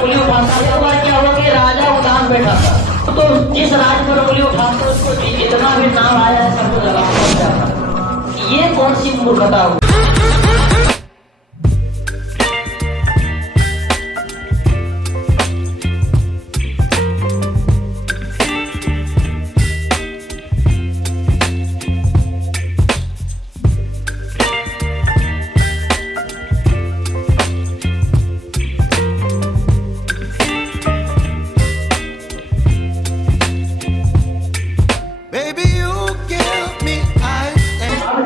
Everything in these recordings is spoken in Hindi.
उंगली उठाता एक बार क्या हुआ कि राजा उदास बैठा था, तो जिस राज पर उंगली उठाते उसको जितना भी नाम आया है सबको जलाना जाता। ये कौन सी मूर्खता हुई?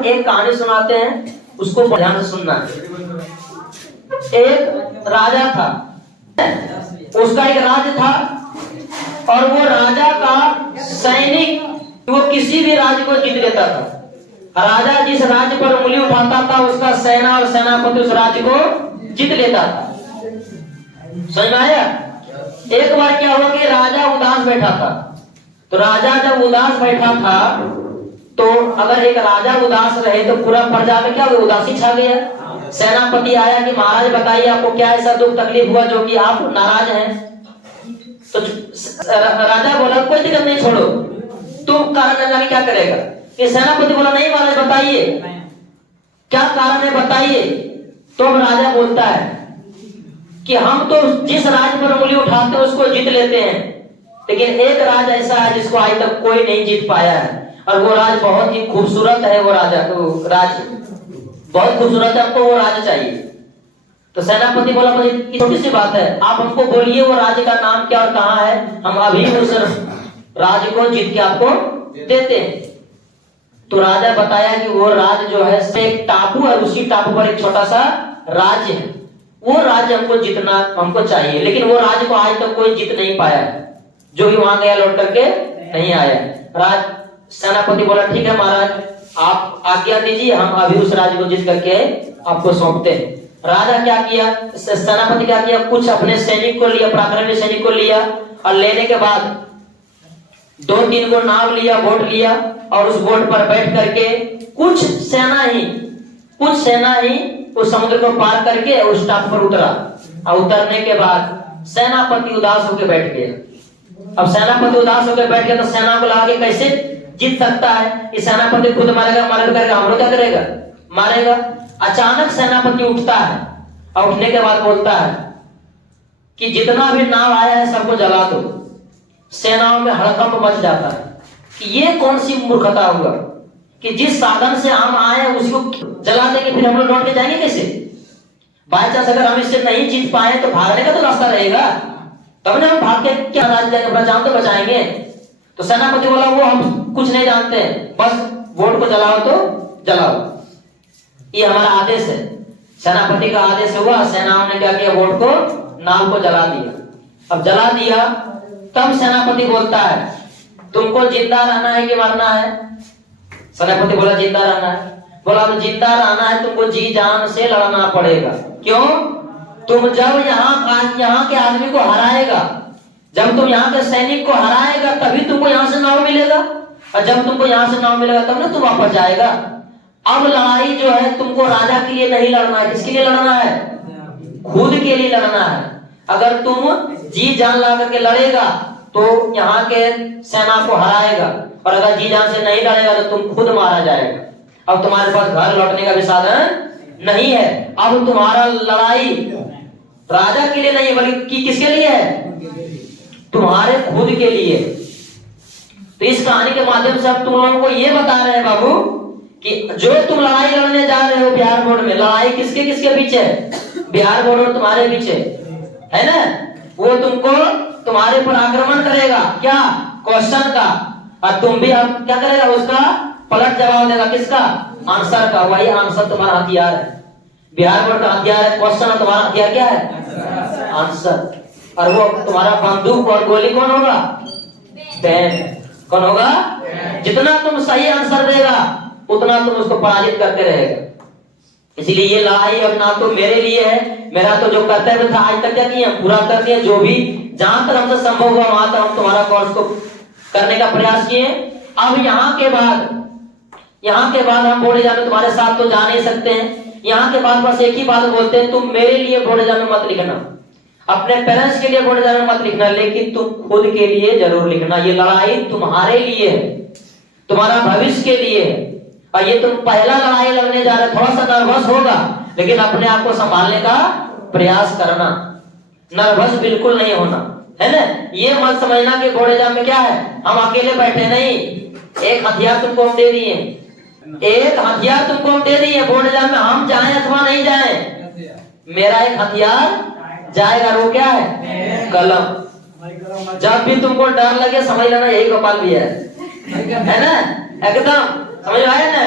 एक कहानी सुनाते हैं, उसको ध्यान से सुनना है। एक राजा था, उसका एक राज्य था और वो राजा का सैनिक वो किसी भी राज्य को जीत लेता था। राजा जिस राज्य पर उंगली उठाता था उसका सेना और सेनापति उस राज्य को जीत लेता था। समझ में आया? एक बार क्या हुआ कि राजा उदास बैठा था, तो राजा जब उदास बैठा था तो अगर एक राजा उदास रहे तो पूरा प्रजा में क्या उदासी छा गया। सेनापति आया कि महाराज बताइए आपको क्या ऐसा दुख तकलीफ हुआ जो कि आप नाराज हैं। तो राजा बोला कोई दिक्कत नहीं, छोड़ो, तुम कारण जाने क्या करेगा। ये सेनापति बोला नहीं महाराज बताइए क्या कारण है, बताइए। तो राजा बोलता है कि हम तो जिस राज्य पर उंगली उठाते हैं उसको जीत लेते हैं, लेकिन एक राज ऐसा है जिसको आज तक कोई नहीं जीत पाया है और वो राज बहुत ही खूबसूरत है। वो राजा राज बहुत खूबसूरत है, हमको वो राज चाहिए। तो सेनापति बोला छोटी सी बात है, आप हमको बोलिए वो राज्य का नाम क्या और कहाँ है, हम अभी उस राज्य को जीत के आपको देते हैं। तो राजा बताया कि वो राज्य जो है एक टापू है, उसी टापू पर एक छोटा सा राज्य है, वो राज्य हमको जीतना हमको चाहिए, लेकिन वो राज्य को आज तक कोई जीत नहीं पाया है। जो भी वहां गया लौट करके नहीं आया। सेनापति बोला ठीक है महाराज आप आज्ञा दीजिए, हम अभी उस राज्य को जीत करके आपको सौंपते हैं। राजा क्या किया, सेनापति क्या किया, कुछ अपने सैनिक को लिया, पराक्रमी सैनिक को लिया और लेने के बाद 2-3 को नाव लिया, बोट लिया और उस बोट पर बैठ करके कुछ सेना ही उस समुद्र को पार करके उस टापू पर उतरा। और उतरने के बाद सेनापति उदास होकर बैठ गया। अब सेनापति उदास होकर बैठ गया तो सेना को लगा के कैसे जीत सकता है, इस सेनापति खुद मारेगा करेगा, हम लोग क्या करेगा, मारेगा। अचानक सेनापति उठता है और उठने के बाद बोलता है कि जितना भी नाव आया है सबको जला दो। सेनाओं में हड़कंप मच जाता है कि ये कौन सी मूर्खता हुआ कि जिस साधन से हम आए उसको जला देंगे, फिर हम लोग लौट के जाएंगे कैसे। बाई चांस अगर हम इससे नहीं जीत पाए तो भागने का तो रास्ता रहेगा, तब ना हम भाग के क्या राज जाएंगे, अपना जान तो बचाएंगे। तो सेनापति बोला वो हम कुछ नहीं जानते, बस बोट को जलाओ तो जलाओ, ये हमारा आदेश है। सेनापति का आदेश हुआ, सेनाओं ने क्या किया, बोट को नाव को जला दिया। अब जला दिया तब सेनापति बोलता है तुमको जिंदा रहना है कि मरना है। सेनापति बोला जिंदा रहना है। बोला अब जिंदा रहना है तुमको जी जान से लड़ना पड़ेगा। क्यों? तुम जब यहाँ के आदमी को हराएगा, जब तुम यहाँ के सैनिक को हराएगा तभी तुमको यहाँ से नाव मिलेगा, और जब तुमको यहाँ से नाव मिलेगा तब ना तुम वापस जाएगा। अब लड़ाई जो है तुमको राजा के लिए नहीं लड़ना है, किसके लिए लड़ना है, खुद के लिए लड़ना है। अगर तुम जी जान ला करके लड़ेगा तो यहाँ के सेना को हराएगा, और अगर जी जान से नहीं लड़ेगा तो तुम खुद मारा जाएगा। अब तुम्हारे पास घर लौटने का भी साधन नहीं है। अब तुम्हारा लड़ाई राजा के लिए नहीं बल्कि किसके लिए है, तुम्हारे खुद के लिए। तो इस कहानी के माध्यम से अब तुम लोगों को ये बता रहे हैं बाबू कि जो तुम लड़ाई लड़ने जा रहे हो बिहार बोर्ड में, लड़ाई किसके किसके पीछे है, बिहार बोर्ड और तुम्हारे पीछे है ना। वो तुमको तुम्हारे पर आक्रमण करेगा, क्या, क्वेश्चन का, और तुम भी अब क्या करेगा, उसका पलट जवाब देगा, किसका, आंसर का। वही आंसर तुम्हारा हथियार है, बिहार बोर्ड का हथियार है क्वेश्चन, और तुम्हारा हथियार क्या है, आंसर। और वो तुम्हारा बंदूक और गोली कौन होगा, पेन। कौन होगा, जितना तुम सही आंसर देगा उतना तुम उसको पराजित करते रहेगा। इसीलिए ये लड़ाई अब ना तो मेरे लिए है, मेरा तो जो कर्तव्य था आज तक क्या किया, पूरा कर दिया। जो भी जहां तक हमसे संभव हुआ वहां तक हम तुम्हारा कोर्स को करने का प्रयास किए। अब यहाँ के बाद हम बोर्ड एग्जाम में तुम्हारे साथ तो जा नहीं सकते हैं। यहाँ के बाद बस एक ही बात बोलते हैं, तुम मेरे लिए बोर्ड एग्जाम में मत लिखना। अपने पेरेंट्स के लिए बोर्ड एग्जाम में मत लिखना, लेकिन तुम खुद के लिए जरूर लिखना। ये लड़ाई तुम्हारे लिए है, तुम्हारा भविष्य के लिए है। और ये तुम पहला लड़ाई लड़ने जा रहे, थोड़ा सा नर्वस होगा, लेकिन अपने आप को संभालने का प्रयास करना, नर्वस बिल्कुल नहीं होना, है ना। ये मत समझना कि बोर्ड एग्जाम में क्या है, हम अकेले बैठे नहीं। एक हथियार तुमको हम दे दिए, एक हथियार तुमको हम दे दिए बोर्ड एग्जाम में, हम जाएं अथवा नहीं जाएं, मेरा एक हथियार जाएगा, वो क्या है, कलम। जब भी तुमको डर लगे समझ लेना यही गोपाल भी है ना, एकदम समझ आए ना।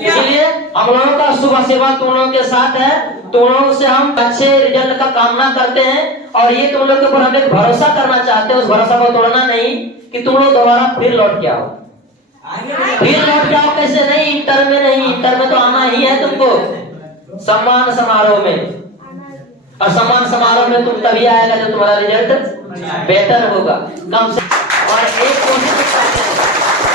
इसलिए हम लोगों का शुभ सेवा तुम लोगों के साथ है, तुम लोगों से हम अच्छे रिजल्ट का कामना करते हैं। और ये तुम लोग के ऊपर हम एक भरोसा करना चाहते हैं, उस भरोसा को तोड़ना नहीं कि तुम लोग दोबारा फिर लौट के आओ। फिर लौट के आओ कैसे, नहीं इंटर में, नहीं इंटर में तो आना ही है तुमको सम्मान समारोह में। और सम्मान समारोह में तुम तभी आएगा जब तुम्हारा रिजल्ट बेहतर होगा, कम से। और एक कोशिश करते हैं